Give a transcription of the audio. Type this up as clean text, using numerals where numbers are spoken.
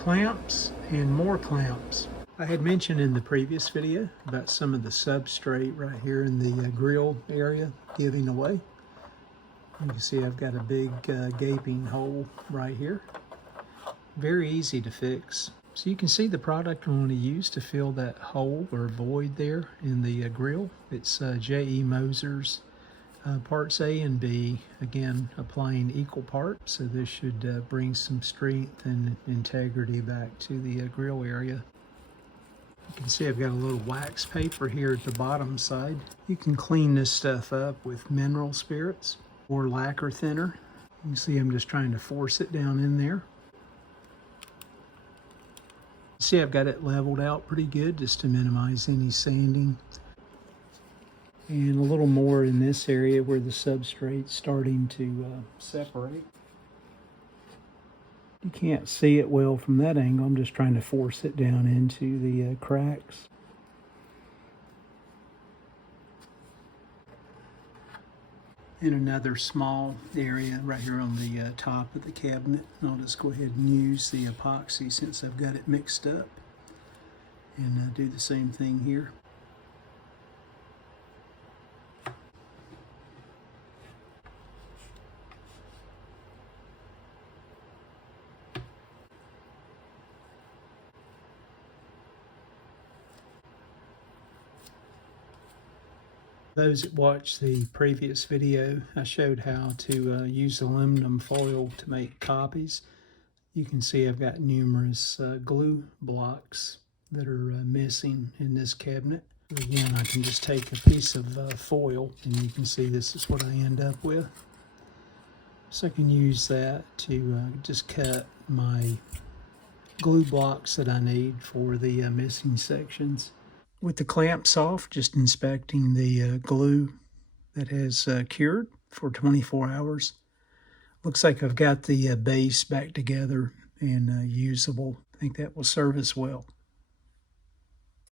clamps and more clamps. I had mentioned in the previous video about some of the substrate right here in the grill area giving away. You can see I've got a big gaping hole right here. Very easy to fix. So you can see the product I want to use to fill that hole or void there in the grill. It's J.E. Moser's parts A and B, again applying equal parts, so this should bring some strength and integrity back to the grill area. You can see I've got a little wax paper here at the bottom side. You can clean this stuff up with mineral spirits or lacquer thinner. You can see I'm just trying to force it down in there. See, I've got it leveled out pretty good just to minimize any sanding. And a little more in this area where the substrate's starting to separate. You can't see it well from that angle. I'm just trying to force it down into the cracks. In another small area right here on the top of the cabinet, I'll just go ahead and use the epoxy since I've got it mixed up, and do the same thing here. Those that watched the previous video, I showed how to use aluminum foil to make copies. You can see I've got numerous glue blocks that are missing in this cabinet. Again, I can just take a piece of foil and you can see this is what I end up with. So I can use that to just cut my glue blocks that I need for the missing sections. With the clamps off, just inspecting the glue that has cured for 24 hours. Looks like I've got the base back together and usable. I think that will serve us well.